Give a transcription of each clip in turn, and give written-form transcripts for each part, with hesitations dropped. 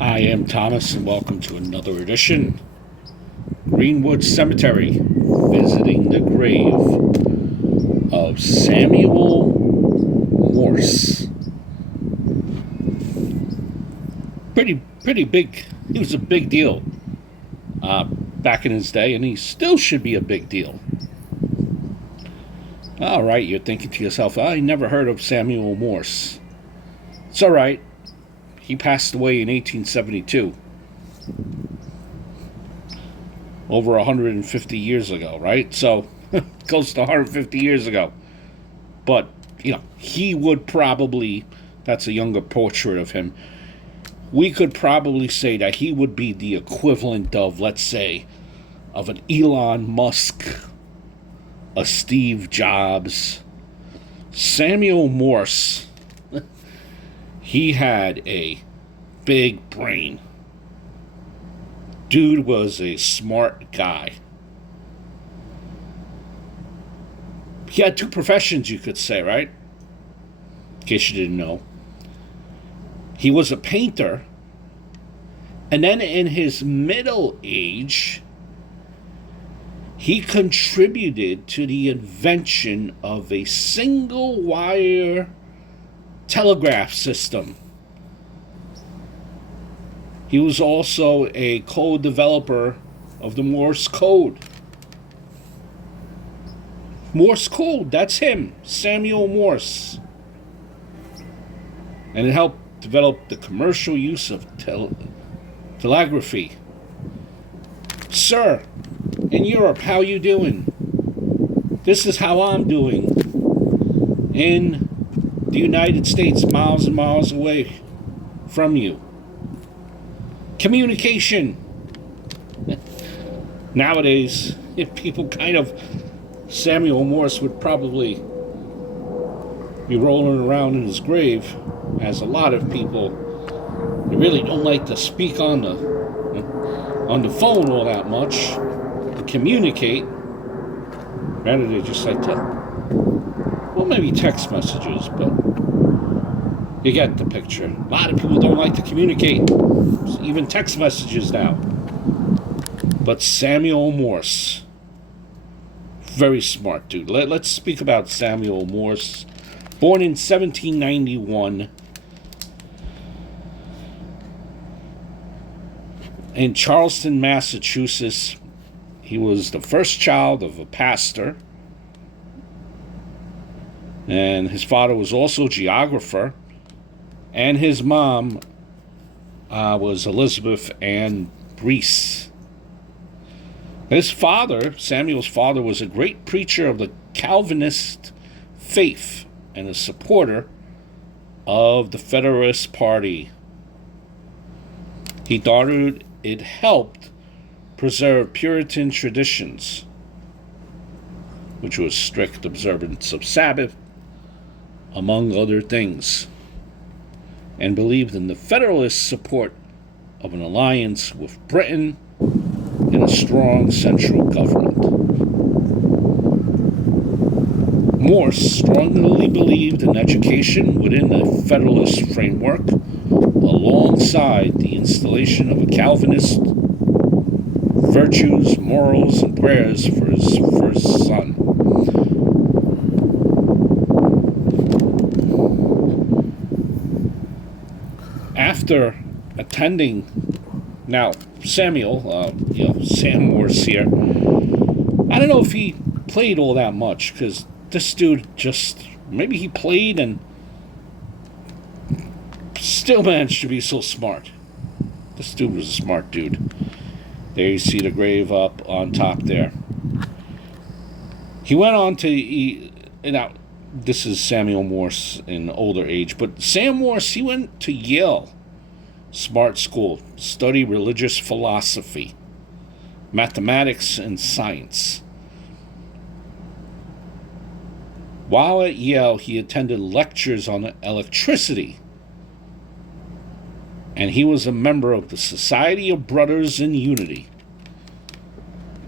I am Thomas, and welcome to another edition Greenwood Cemetery, visiting the grave of Samuel Morse. Pretty big. He was a big deal back in his day, and he still should be a big deal. All right, you're thinking to yourself, I never heard of Samuel Morse. It's all right. He passed away in 1872, over 150 years ago, right? So, close to 150 years ago. But, he would probably, that's a younger portrait of him, we could probably say that he would be the equivalent of, let's say, of an Elon Musk, a Steve Jobs. Samuel Morse, he had a big brain. Dude was a smart guy. He had two professions, you could say, right? In case you didn't know. He was a painter, and then in his middle age, he contributed to the invention of a single wire telegraph system. He was also a co-developer of the Morse code. Morse code, that's him, Samuel Morse. And it helped develop the commercial use of telegraphy. Sir, in Europe, how you doing? This is how I'm doing. In the United States, miles and miles away from you. Communication. Nowadays, if people Samuel Morse would probably be rolling around in his grave, as a lot of people, they really don't like to speak on the phone all that much, to communicate. Rather, they just like to, well, maybe text messages, but you get the picture. A lot of people don't like to communicate, even text messages now. But Samuel Morse, very smart dude. Let's speak about Samuel Morse. Born in 1791 in Charleston, Massachusetts. He was the first child of a pastor, and his father was also a geographer, and his mom was Elizabeth Ann Breese. His father, Samuel's father, was a great preacher of the Calvinist faith and a supporter of the Federalist Party. He thought it helped preserve Puritan traditions, which was strict observance of Sabbath, among other things, and believed in the Federalist support of an alliance with Britain and a strong central government. Morse strongly believed in education within the Federalist framework, alongside the installation of a Calvinist virtues, morals, and prayers for his first son. After attending, now Samuel, Sam Morse here, I don't know if he played all that much, because this dude maybe he played and still managed to be so smart. This dude was a smart dude. There you see the grave up on top there. He went on to, now this is Samuel Morse in older age, but Sam Morse, he went to Yale Smart School, study religious philosophy, mathematics, and science. While at Yale, he attended lectures on electricity, and he was a member of the Society of Brothers in Unity.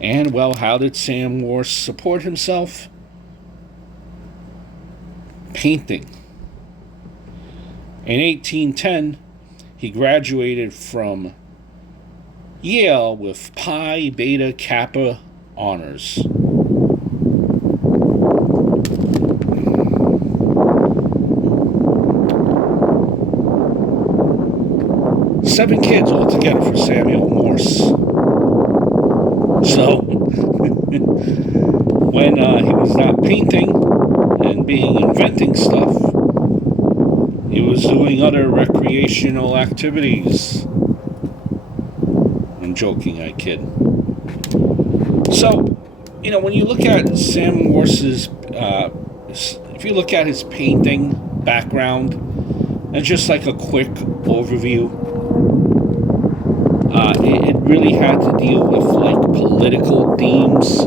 And, well, how did Sam Morse support himself? Painting. In 1810, He graduated from Yale with Pi Beta Kappa honors. Seven kids altogether for Samuel Morse. So, when he was not painting and inventing stuff, he was doing other recreational activities. I'm joking, I kid. So, when you look at Sam Morse's, if you look at his painting background, and just like a quick overview, it really had to deal with like political themes.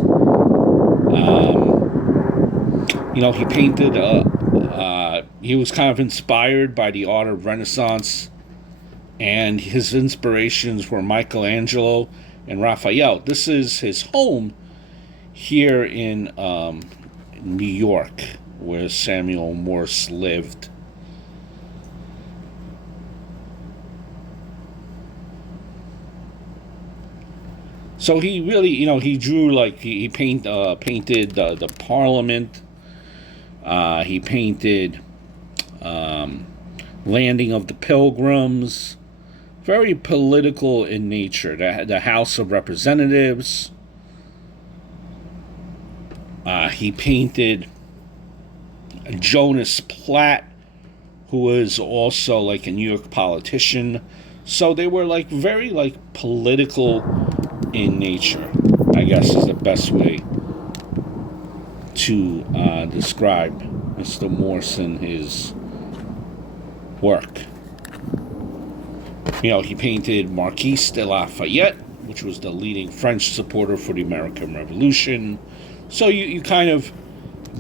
He painted. He was kind of inspired by the art of Renaissance, and his inspirations were Michelangelo and Raphael. This is his home here in New York, where Samuel Morse lived. So he really, he drew like he painted the Parliament. He painted Landing of the Pilgrims. Very political in nature. The House of Representatives. He painted Jonas Platt, who was also like a New York politician. So they were like very like political in nature, I guess is the best way to describe Mr. Morse and his work. He painted Marquis de Lafayette, which was the leading French supporter for the American Revolution. So you kind of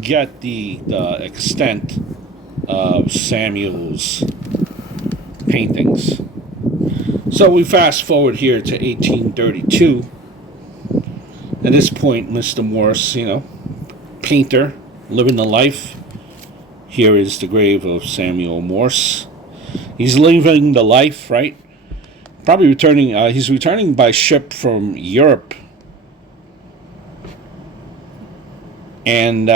get the extent of Samuel's paintings. So we fast forward here to 1832. At this point, Mr. Morse, painter, living the life. Here is the grave of Samuel Morse. He's living the life, right? Probably returning. He's returning by ship from Europe, and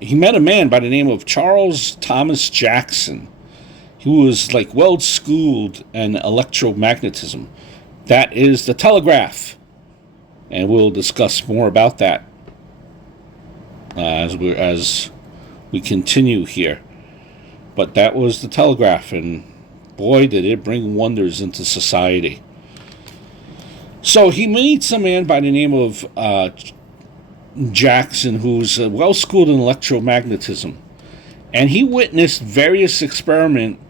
he met a man by the name of Charles Thomas Jackson, who was like well schooled in electromagnetism. That is the telegraph, and we'll discuss more about that as we continue here. But that was the telegraph, and boy, did it bring wonders into society. So he meets a man by the name of Jackson, who's well schooled in electromagnetism, and he witnessed various experiments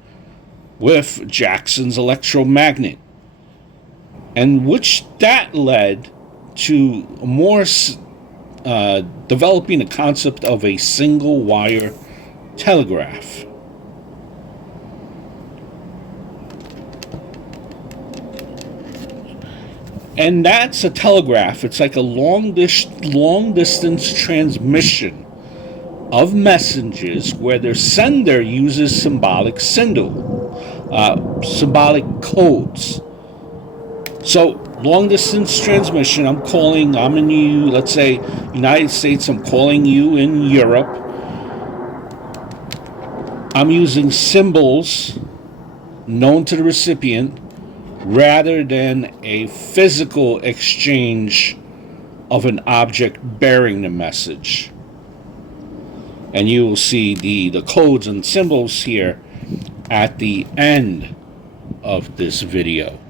with Jackson's electromagnet, and which that led to Morse developing the concept of a single wire telegraph. And that's a telegraph. It's like a long distance transmission of messages where their sender uses symbolic codes. So long distance transmission, I'm in you, let's say United States, I'm calling you in Europe. I'm using symbols known to the recipient rather than a physical exchange of an object bearing the message. And you will see the codes and symbols here at the end of this video.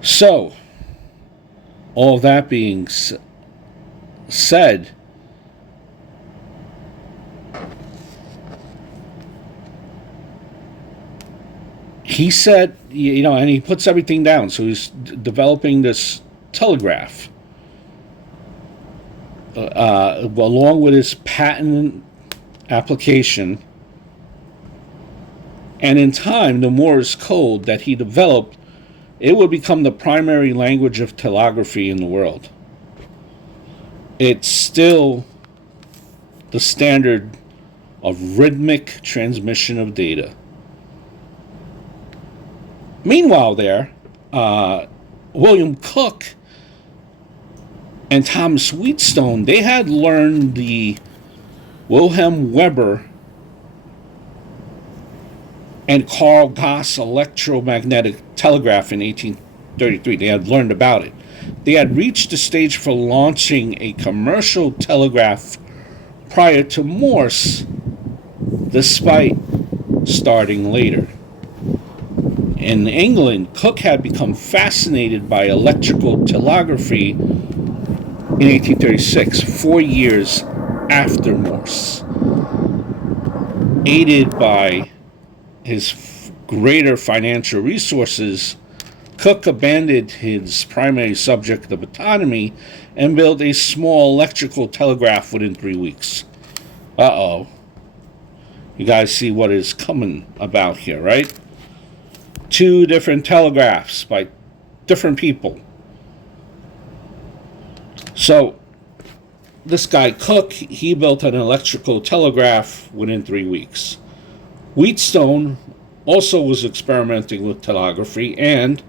So, all that being said, he said, and he puts everything down. So he's developing this telegraph along with his patent application. And in time, the Morse code that he developed, it would become the primary language of telegraphy in the world. It's still the standard of rhythmic transmission of data. Meanwhile, William Cook and Thomas Wheatstone, they had learned the Wilhelm Weber and Carl Gauss electromagnetic telegraph in 1833. They had learned about it. They had reached the stage for launching a commercial telegraph prior to Morse, despite starting later. In England, Cook had become fascinated by electrical telegraphy in 1836, 4 years after Morse. Aided by his greater financial resources, Cook abandoned his primary subject of autonomy and built a small electrical telegraph within 3 weeks. Uh-oh. You guys see what is coming about here, right? 2 different telegraphs by different people. So, this guy Cook, he built an electrical telegraph within 3 weeks. Wheatstone also was experimenting with telegraphy, and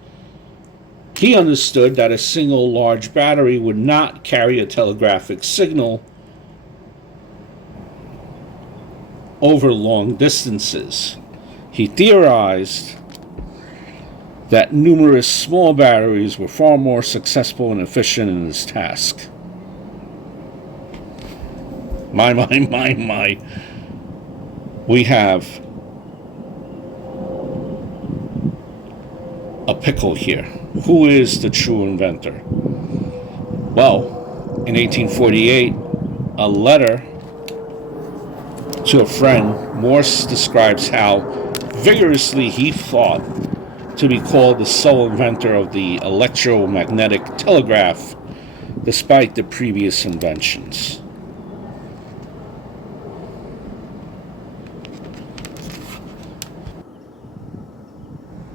he understood that a single large battery would not carry a telegraphic signal over long distances. He theorized that numerous small batteries were far more successful and efficient in this task. My. We have a pickle here. Who is the true inventor? Well, in 1848, a letter to a friend, Morse describes how vigorously he fought to be called the sole inventor of the electromagnetic telegraph, despite the previous inventions.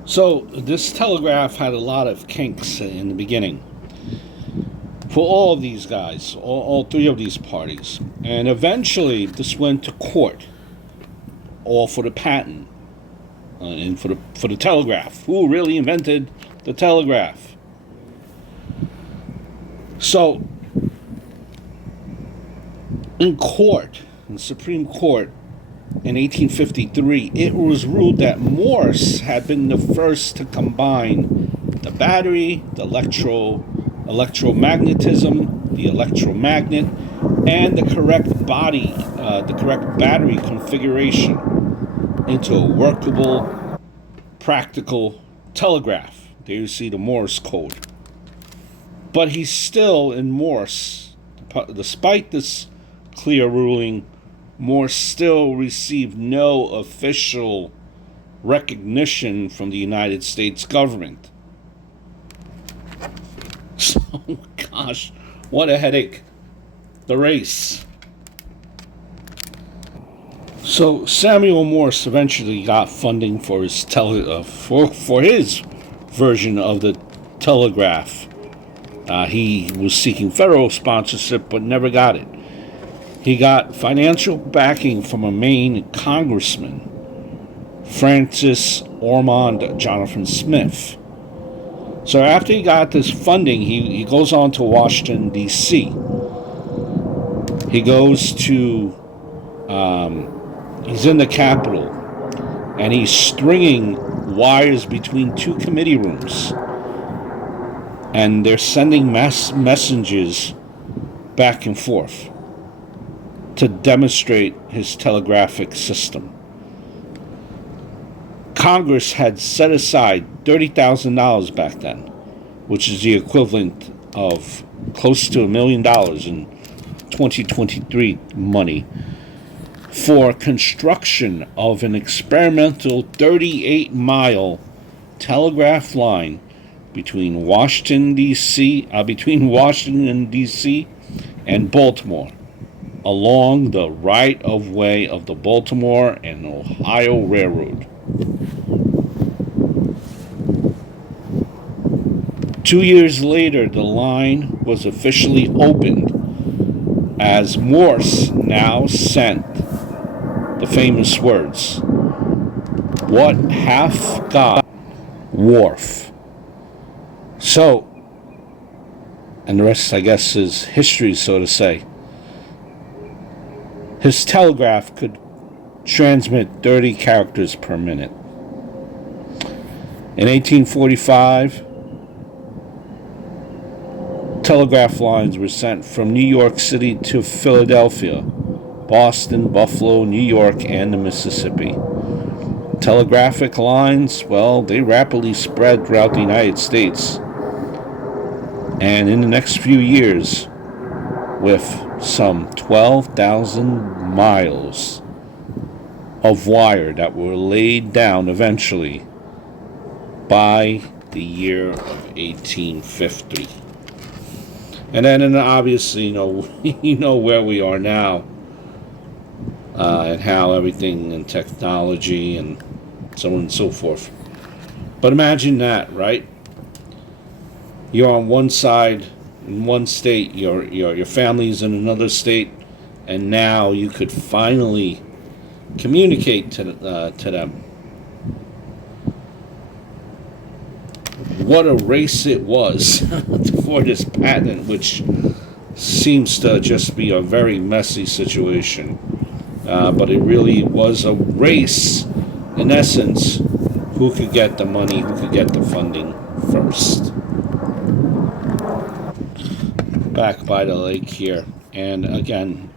So this telegraph had a lot of kinks in the beginning for all of these guys, all 3 of these parties. And eventually this went to court, all for the patent and for the telegraph. Who really invented the telegraph? So in the Supreme Court, in 1853, it was ruled that Morse had been the first to combine the battery, the electromagnetism, the electromagnet, and the correct battery configuration into a workable, practical telegraph. There you see the Morse code. But he's still in Morse, despite this clear ruling, Morse still received no official recognition from the United States government. So, gosh, what a headache. The race. So Samuel Morse eventually got funding for his for his version of the telegraph. He was seeking federal sponsorship but never got it. He got financial backing from a Maine congressman, Francis Ormond Jonathan Smith. So after he got this funding, he goes on to Washington, D.C. He goes to, he's in the Capitol, and he's stringing wires between 2 committee rooms. And they're sending messages back and forth to demonstrate his telegraphic system. Congress had set aside $30,000 back then, which is the equivalent of close to $1 million in 2023 money, for construction of an experimental 38-mile telegraph line between Washington, D.C. and Baltimore, along the right-of-way of the Baltimore and Ohio Railroad. 2 years later, the line was officially opened as Morse now sent the famous words, "What hath God wharf. So, and the rest, I guess, is history, so to say. His telegraph could transmit 30 characters per minute. In 1845, telegraph lines were sent from New York City to Philadelphia, Boston, Buffalo, New York, and the Mississippi. Telegraphic lines, well, they rapidly spread throughout the United States. And in the next few years, with some 12,000 miles of wire that were laid down eventually by the year of 1850. And then obviously, you know where we are now, and how everything and technology and so on and so forth. But imagine that, right? You're on one side in one state, your family's in another state, and now you could finally communicate to them. What a race it was for this patent, which seems to just be a very messy situation. But it really was a race, in essence, who could get the money, who could get the funding first. Back by the lake here. And again,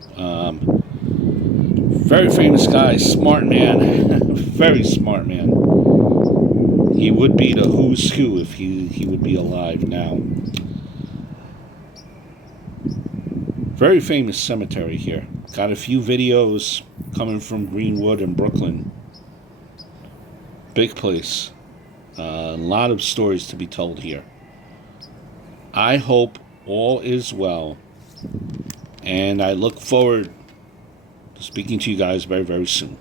very famous guy, smart man, very smart man. He would be the who's who if he would be alive now. Very famous cemetery here. Got a few videos coming from Greenwood and Brooklyn. Big place. A lot of stories to be told here. I hope all is well. And I look forward to speaking to you guys very, very soon.